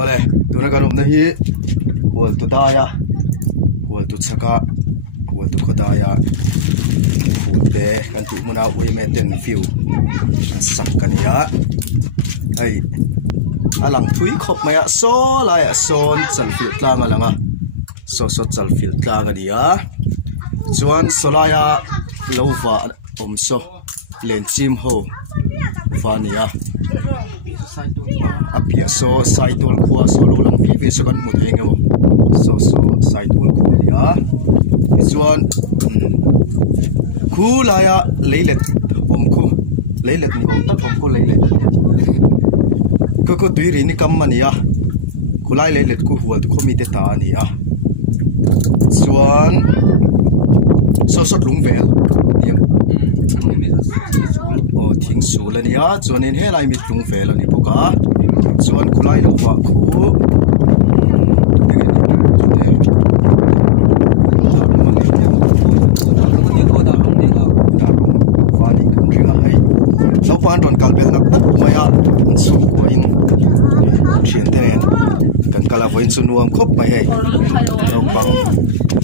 ole tuna kan umna hi hual tu daya hual tu chaka hual tu khodaya hute kan tu muna ui me ten view sak kan ya ai alang thui khop maya so lai son chal fil tlang alanga so chal fil tlang adia chuan solaya lova omso len chim ho vania apia so saitol khua so lo lang fi so kan mu theng ngo so saitol khu dia chuan khu laya leilet om khu leilet ni om tak om khu leilet ko tui ri ni kam mania khulai leilet ku hual tu khomi te ta ania chuan so lung vel thing su la nia chuan in helai mit lung vel ani boka chuan khulai lo wa khu lo pan ron kal bel nak tak maya su ko in thian te kan kala voin chu nuam khop mai hei lo pang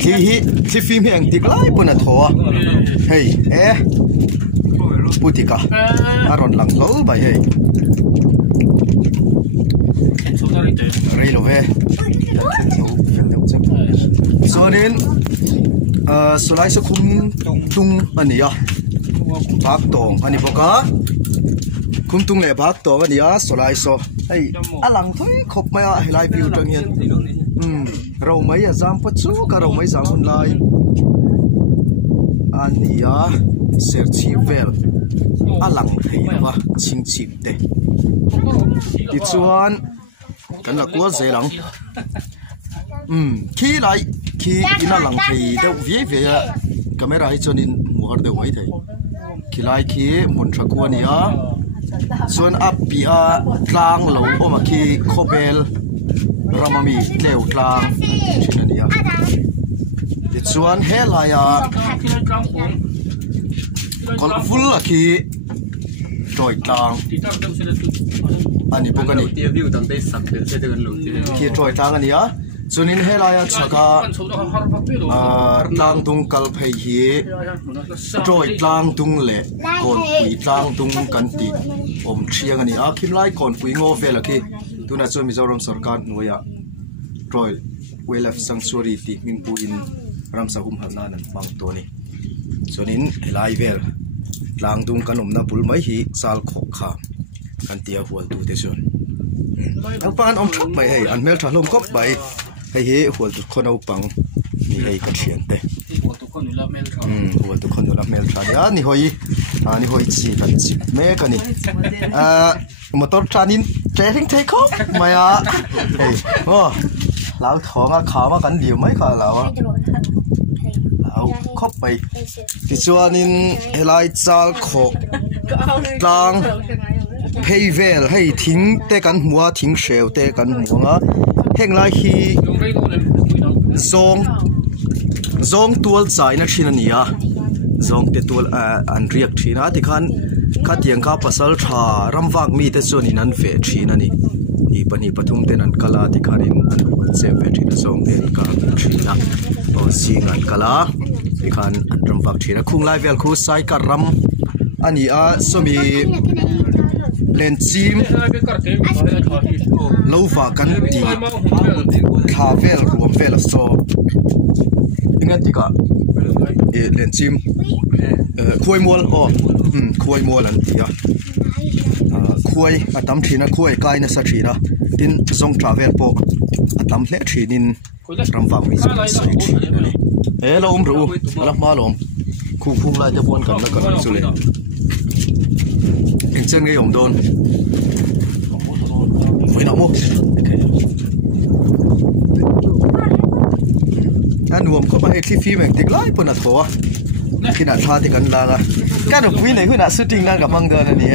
khi phim heng tik lai puna thoa hei putika aron lang lol bai hei rei lo he sonin solai so khum tung ania bak tong ani boka khum tung le bak tong ania solai so hei alang thoi khop maya helai view tang hian ro mai a jam pa chu ka ro mai jam hun lai ania ser chi vel alang thei wa ching chip te ti chuan kan la ko zelang khi lại khi ina lang thei de vie ve camera hi chonin muar de wai thei khi lai khi mun tha ko ania chuan apia tlang lo oma khi khobel ramami tleu tlang chinania ti chuan helaya kol full aki toy tlang ani pokani view tam te sak se de kan lo ki toy tlang ania chunin helaya chaka tlang tung kal phei hi toy tlang tung le kon pui tlang tung kan ti om thiang ani a khim lai kon pui ngo vel aki tuna chu Mizoram sarkar nuya toy wildlife sanctuary ti mingpu in ramsahum halna nan pang to ni chunin helai vel tlang tung kanum na pul mai hi sal kho kha kan tia hual tu te chun ang pan om thak mai hei an mel thalom kop bai hei hi hual tu khonau pang ni hei ka thian te hual tu khonu la mel tha ya ni hoi chi kan chi me ka ni motor tranin training take off maya hei lao thonga khama kan liu mai kha lawa khop bai ti chuanin helai chal kho tlang phei vel hei thing te kan hmua thing hreu te kan hmuanga heng lai hi zong tual chai na thina nia zong te tual an riak thina ti khan khatiang ka pasal tha ramwak mi te chuanin an fe thina ni i pani pathum ten an kala ti khanin an se fe thina zong te ka thina o singan kala ikhan andram vak thina khung lai vel khu sai ka ram ani a somi len chim lova kan ti kha vel ruam vel so ingat tika len chim khuai mol khuai mol an tia khuai atam thina khuai kai na sa thina tin zong travel po atam hle thinin ram vak mi sai thina ni lo ru ala malom khu lai te bon kan la kan chu le in chen nge yom don voi na mo nuam ko ba ekli fi mek tik lai pona thoa kina tha ti kan la ga kan ru wi nei hu na shooting na ga mang da na ni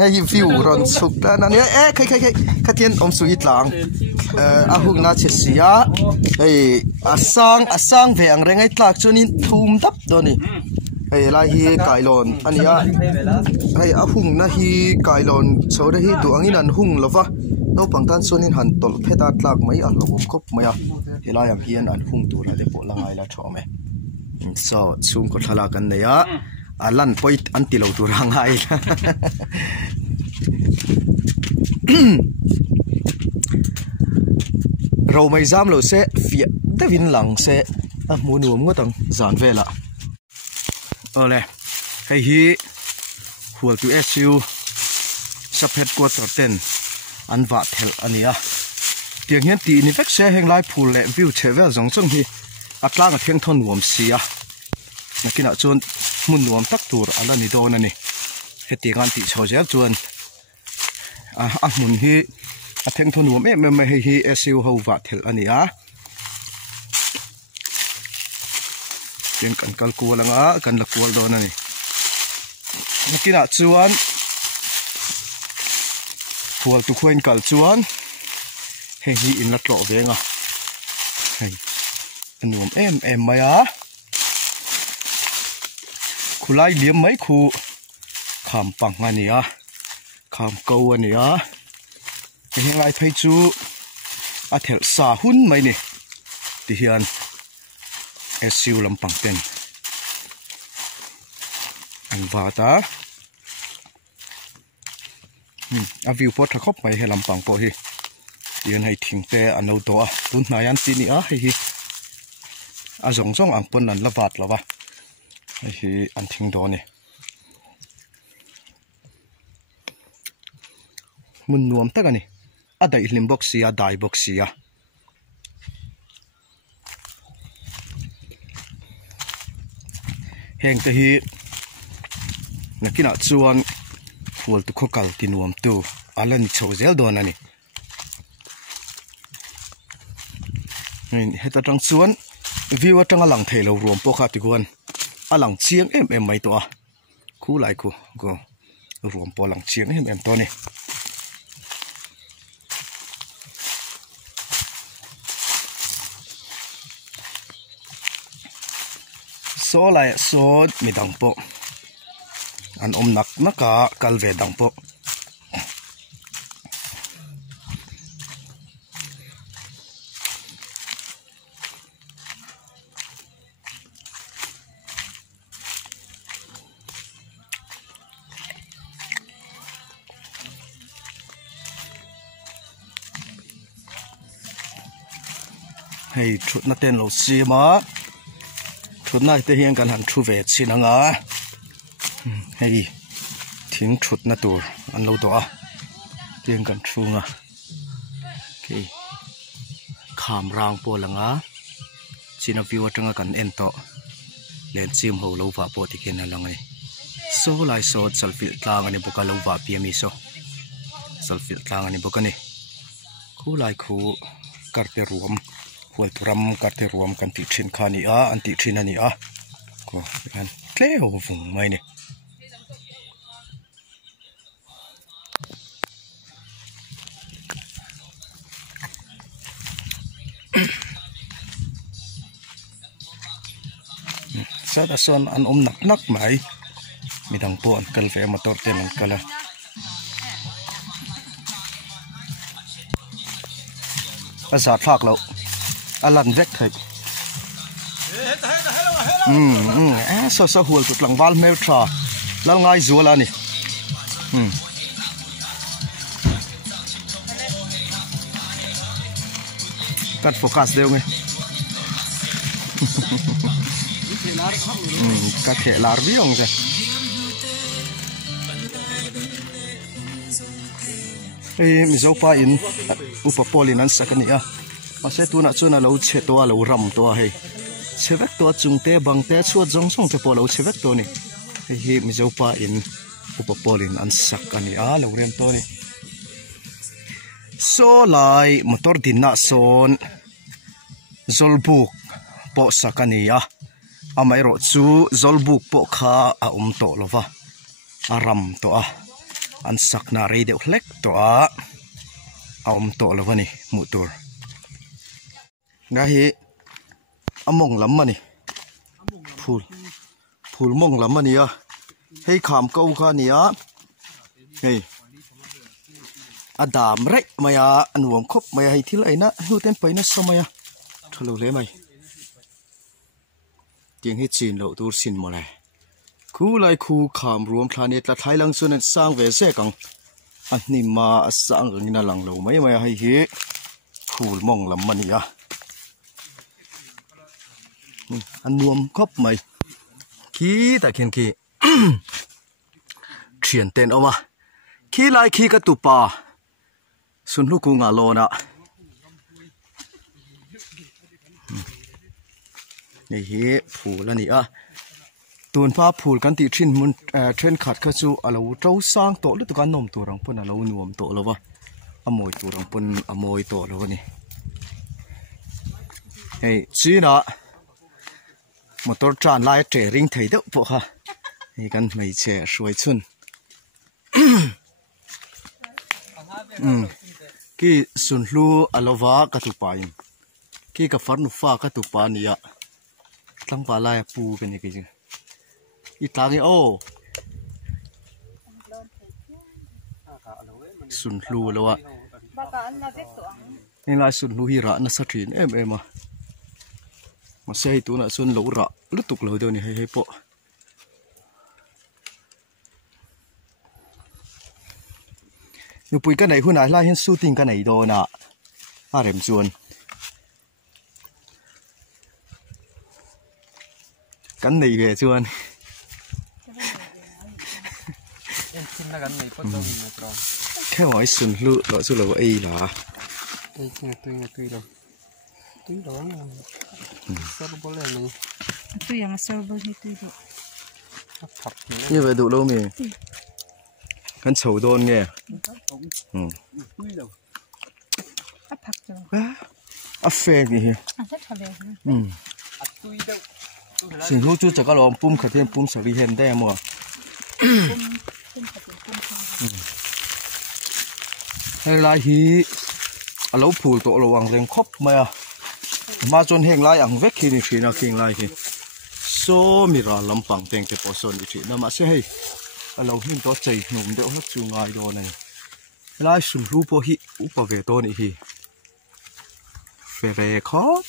hay view ron suk ta na ni khai khatien om su itlang a hung na che sia ei asang ve ang rengai tlak chunin thum tap do ni hay lai hi kailon ania hay a hung na hi kailon chode hi tu angin an hung lova no pangtan sonin han tol pheta tlak mai a lom khop maya helai am hian an hung tur hale po langai la thome so chung ko thala kan neya alan point anti lo tur hangai rau mai zam lo se fia davin lang se a munuam ngotang zan vela ole hei hi hual tu SU sub headquarter 10 an va thel ania tiang hian ti ni vek se heng lai phul le view chevel zong chong hi atlang a theng thon nuam sia nakina chon mun nuam tak tur ala ni don ani heti gan ti chojel chuan a mun hi a theng thon nuam em hi SU ho va thel ania kan kalkul anga kan lakwal don ani nakina chuan hual tu khuain kal chuan hei hi in la tlo venga hei anuam em maya khulai liam mai khu kham pang ania kham ko ania hengai phei chu a thel sa hun mai ni ti hian SU lampang ten an vata a view pot thakop mai he lampang po hi yan hai thingte anau to a tun nayan ti ni a hi a zong zong ang pon an lavat lawa hi an thing do ni mun nuam tak ani a dai hlim box sia dai box sia heng te hi nakina chuan fual tu khokal tinuam tu alan chozel don ani heta tang chuan view atanga lang thelo rom po kha tikuan alang chiang em mai to a khu lai khu go rom po lang chiang em to ni so lai so midang po an nak naka kalve dang po hei thut na ten lo si ma thut na te hian kan han thu ve chinanga hei thing thut na tur an lo to a tiang kan thunga ke kham rang po langa china view atanga kan en to len chim ho lo wa po tikin alangai so lai so selfie tlang ani boka lo wa piami so selfie tlang ani bokani khu lai khu karte ruam hual turam karte ruam kan ti thin khani a an ti thin ani a ko kan tle ho vung mai ni sa da son an nak mai midang po an kal ve motor ten an kala azat phak lo alan vek thai so hual tut lang wal meu tra lal ngai zuala ni kat focus deu nge các thể là riêng rồi mình dấu pa in upapolin an sakania mà sẽ tu na chu na lâu che to lâu ram to hay che vek to chung te bang te chuat jong song te po lâu che vek to ni hi mình dấu pa in upapolin an sakania lâu rem to ni so lai motor din na son zolbuk po sakania amai ro chu zolbuk po kha a to lova aram to a an sakna re deuh hlek to a to lova ni mutur nga hi among lam mani phul phul mong lắm anh nhá hay khám câu kha nhá hey Adam rei maya anuam khop maya hay thil aina hu ten paina somaya thalo le mai tiếng hi chin lo tur sin mo lai khu lai khu kham ruam thani tla thai lang chuan sang ve se kang ani ma sang ngina lang lo mai maya hay hi phul mong lam mani ya anuam khop mai ki ta khen ki thian ten oma ki lai ki ka tu pa sun lu ku nga lo naนี่เหี้ยผูแล้วนี่อ่ะตัวฟ้าผูกันติชินมุนเทรนขัดเข้าสู่เราเจ้าสร้างโตหรือตัวการนมตัวรังปุ่นเราหน่วมโตแล้ววะอโมยตัวรังปุ่นอโมยโตแล้ววะนี่เฮ้ยจีน่ะมอเตอร์จานไล่เจริงไทยเด้อพวกฮะนี่กันไม่เชื่อสวยชุนกี่สุนลูอลาวากระตุปายกี่กับฟันฟ้ากระตุปานี่อ่ะตั้งปลาไหลปูกันยังไงจึงอีตาเนี่ยโอ้สุนลูแล้วอะนี่ลายสุนลูฮีระนัสถินเอ็มอ่ะมาเสียตัวน่ะสุนลูระลุตุกเลยเดี๋ยวนี้ให้ปะอยู่ปุยกันไหนหุ่นไหนไล่เห็นสู้ติงกันไหนโดนอ่ะอะไรมส่วนกันไหนเบี้ยชวนแค่หอยสุนลุหล่อสุดเลยว่าไอ้หล่ะตุ้ยเราเซิร์ฟบอลเลยนี่ตุ้ยยังเซิร์ฟบอลให้ตุ้ยดูนี่ไปดูแล้วมีกันเฉาโดนไงอ่ะเฟกนี่สิ่งรู้จุดจากก็ลองปุ่มขัดเทียนปุ่มสวีเห็นได้มั้งให้ลายฮีเราผูกตัวระวังเร่งครบมาจนเฮงลายอ่างเวกขี้นี่ทีน่ะเฮงลายฮีโซมีราลำปังเต็งเตปอสอนอีทีน่ะมาเสียให้เราหิ้งตัวใจหนุ่มเดี๋ยวฮักจูงายโดนเลยลายสุ่มรูปฮีอุปเวทตัวนี่ฮีเฟรครับ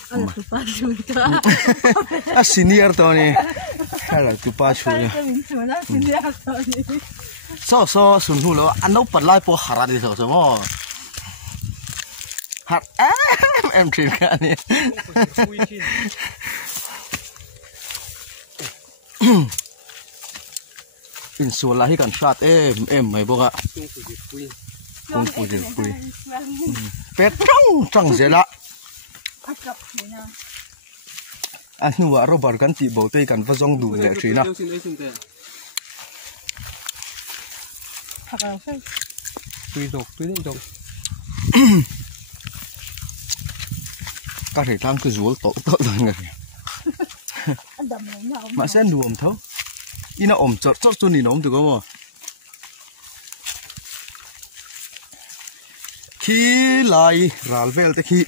อ่ะซีเนียร์ตัวนี้อะไรตุป้าช่วยซ้อสุนหูแล้วอันนู้นปัดไล่พวกหาราดิสมอหาเอ็มทรีนกันนี่อินส่วนละที่กันชาติเอ็มไม่บอกอะคงฟูจิคุยเป็ดจังเสียละอันนี้ว่าเราบริการตีบ่าวเตยกันว่าจงดูเลยสินะตุยดกก็เห็นทางคือรัวโตเลยไงมาเส้นดูอมเท่าอีน่าอมจดจุนี่น้องถูกมั้ยขี้ลายรัลเวลตะขี้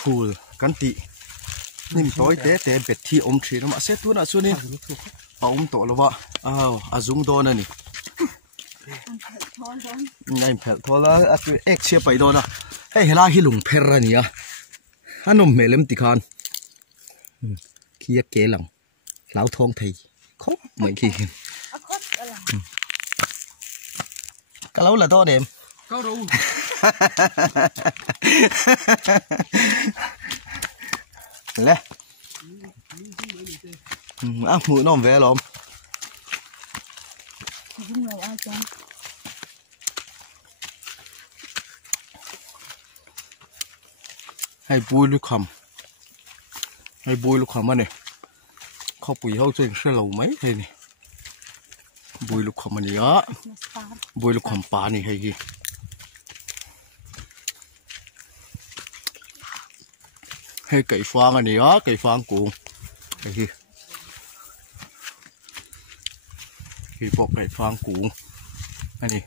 พูลกันตินิ่มต้อยเตะเบ็ดที่อมชีนมาเสตัวน่ะส่วนนี้เอาอมโตแล้ววะอ้าวอาจุงโดนนี่ไงแผลทอละเอ็กเชียไปโดนนะเฮ้ยเฮล่าฮิลุงเพรนี่อะฮันนมเมลมติคานขี้ยเกลังเหลาทองไทยครบเหมือนขี้ก็เล้าละตัวเดิมก็รู้เลยหมูน้องแวะล้อมให้บุยลูกคำมาเนี่ยเขาปุ๋ยเขาจะเชื่อเราไหมเฮ้ยนี่บุยลูกคำมันเยอะบุยลูกคำปลานี่ให้กี่ให้ไก่ฟางอันนี้อ่ะไก่ฟางกูไอ้ที่พวกไก่ฟางกูอันนี้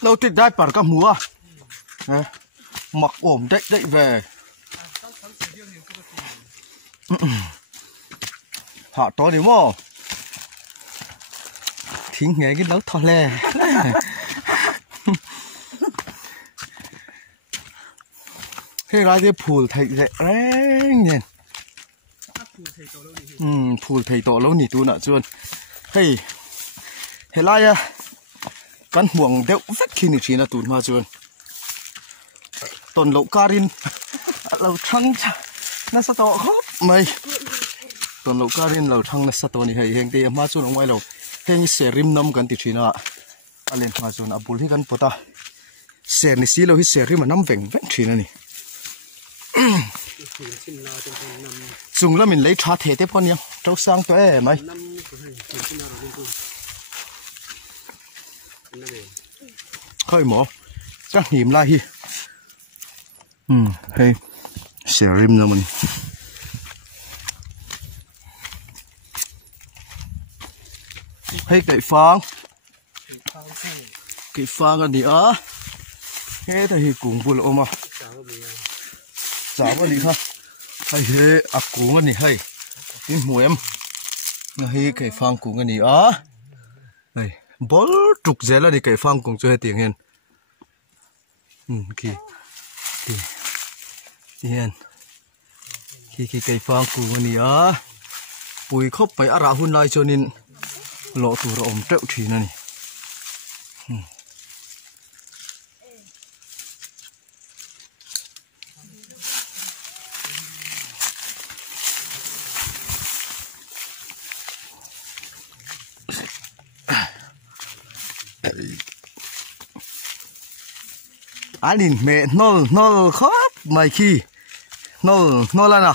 lâu tuyệt đại bản các múa mặc ổm đậy về họ to điểm không thính nghe cái lớp thò lè cái ra cái phù thầy dễ nhỉ phù thầy tổ lâu nhỉ tu nợ chuồn hey lại à căn huồng đeo vết khi nửa là tụt mà chuồn tồn lậu carin lậu trăng nó sao to khóc mày tồn lậu carin lậu trăng nó sao to này hay hiện tại mà chuồn ở ngoài lậu hiện sẽ rim năm gần tỷ na anh em mà chuồn abul hi gần pota sẽ này xí lậu hi sẽ rim mà năm vẹn tỷ na này dùng là mình lấy trà thể tiếp con nhá trâu sang tới mày khơi mỏ chắc hiểm lại hi hay sẽ rim là mình hay cái phang cái gì á thế thì cũng vừa ôm mà chả có gì ha hay thế à cũng cái gì hay cái mùi em hay cái phang cũng cái gì á này bó trục dễ là đi cái phang cũng cho tiền hen kì hen kì cái phang cũng cái gì á bùi khóc phải ara hun lại cho nên lộ tủ rồi ôm treo chỉ này anh mẹ nó khóc mày khi nó là nào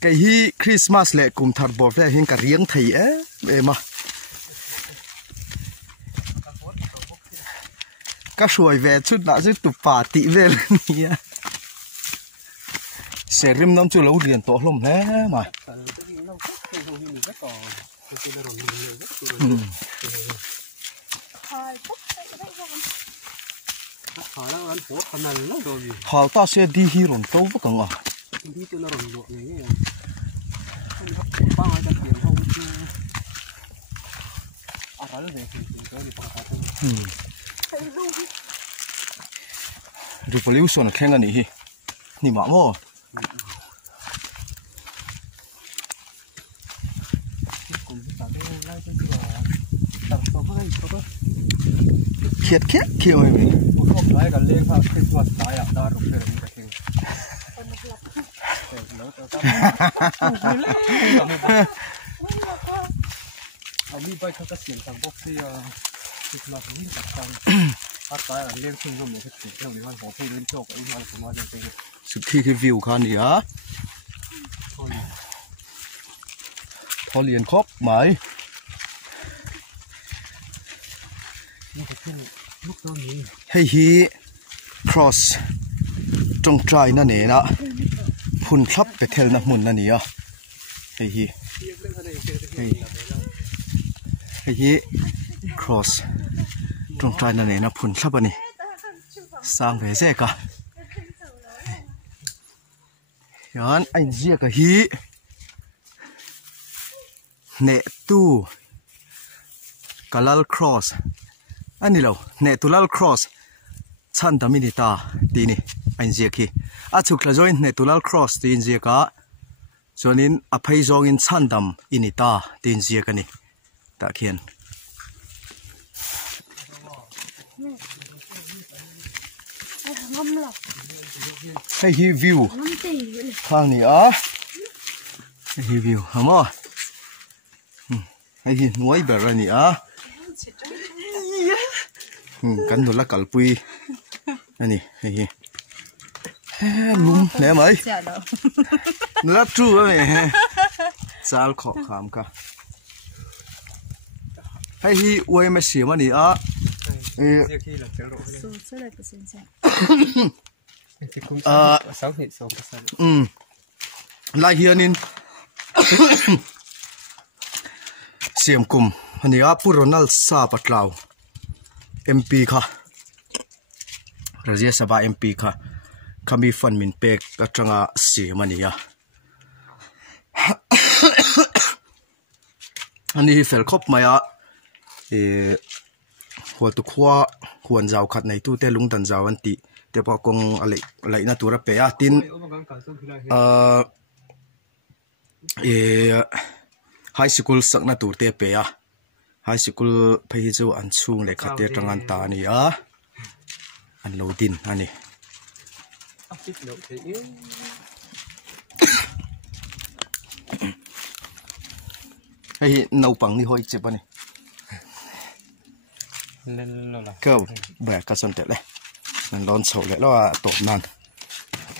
cái hi Christmas lệ cùng thật bỏ về hiện cả riêng thầy ấy về mà các suối về chút đã chút tụt phá tị về lên nhỉ sẽ rim năm chú lâu liền tổ lồng thế mà họ ta sẽ đi hi rồng tấu với càng à rồi phải lưu xuân khen cái này ni mà ngô khiết kiểu này đi bay theo các xiềng thằng bốc thì là cũng như thằng bắt tay là liên xung dùng để thực hiện theo những họ thi lên chỗ cái mà của nó được sự thi cái view khan gì á thôi liền khóc mày hay hi cross trong trai nó nè nè phun khắp về theo nó mùn nó nè hay hi cái cross trong trai này nó phun sắp này sang về xe cả yến anh chia cái hí nè tu kalal cross anh đi lâu nè tu lal cross chăn tami đi ta đi nè anh chia khi à chụp là rồi nè tu lal cross đi chia cả cho nên à phải dòng in chăn đầm in ta đi chia cái này ta khiên hay hi view khang này á hay hi view hả mà hay hi nuôi bể ra này á cắn đồ lá cà pui này hay hi lúng nè mấy lá chu này sao khó khám cả hay hi uai mà xỉa mà này á lại hiện in siam kum hania puronal sa patlaw MP kha Rajya Sabha MP kha kami fan min pek atanga simania ani fel khop maya hual tu khwa huan jaw khat nei tu te lung tan jaw an ti te pa kong alai na tura pe a tin high school sakna tur te pe a high school phei chu an chung le khate tangan ta ni a an lo din ani hei nau pang ni hoi che bani cơ bè cá sấu tệ đấy, mình đón sấu lại lo tổ nan,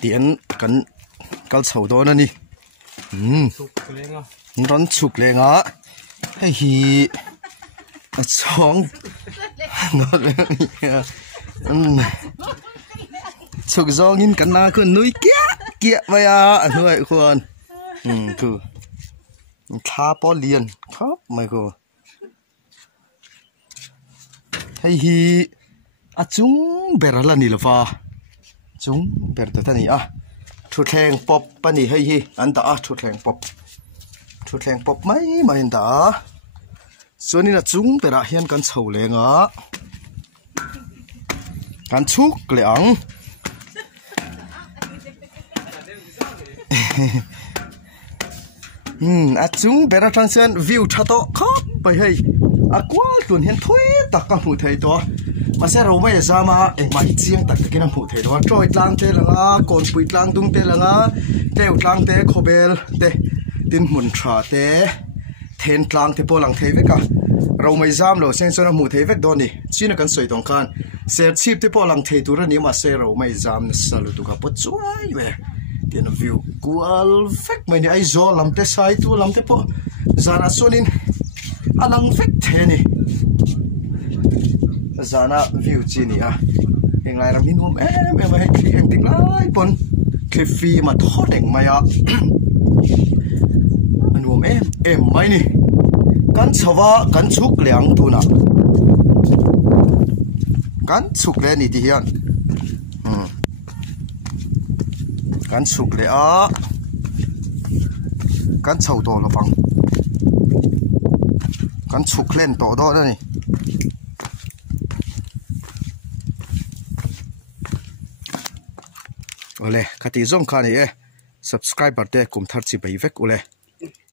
tiền cắn cá sấu đó nè, đón chụp lên á, hay hi, chóng, ngọt lên, chụp gió nghìn cắn na cứ núi kia vậy à, nuôi con, cứ thả bỏ liền, khóc mày cô. Hay hi chúng bera ni lova chúng ber ta ni a thu theng pop pani hay hi an ta a thu theng pop mai ta so ni na chúng bera hian kan chho le nga kan chuk leang a chúng bera transition view thato khop pai hay a kwa tun hian thoi tak ka hmu thei to ma se ro mai zama e mai chiang tak takin a hmu thei to troi tlang te langa kon pui tlang tung te langa teu tlang te khobel te tin mun tha te then tlang te polang thei veka ro mai zam lo sen sona hmu thei vek do ni china kan soi tong khan ser chip te polang thei tur ani ma se ro mai zam na salu tu ka po chuai we tin view kual vek mai ni ai zo lam te sai tu lam te po zara sonin alang vek the ni zana view chi ni a eng lai ram hin hom em hai thi em tik lai pon cliffy ma tho deng maya anuam em mai ni kan chawa kan chuk leang tu na kan chuk le ni ti hian kan chuk le a kan chau to lo pang kan chuk len to do da ni ole khati zong khani e subscriber te kum thar chi bai vek ule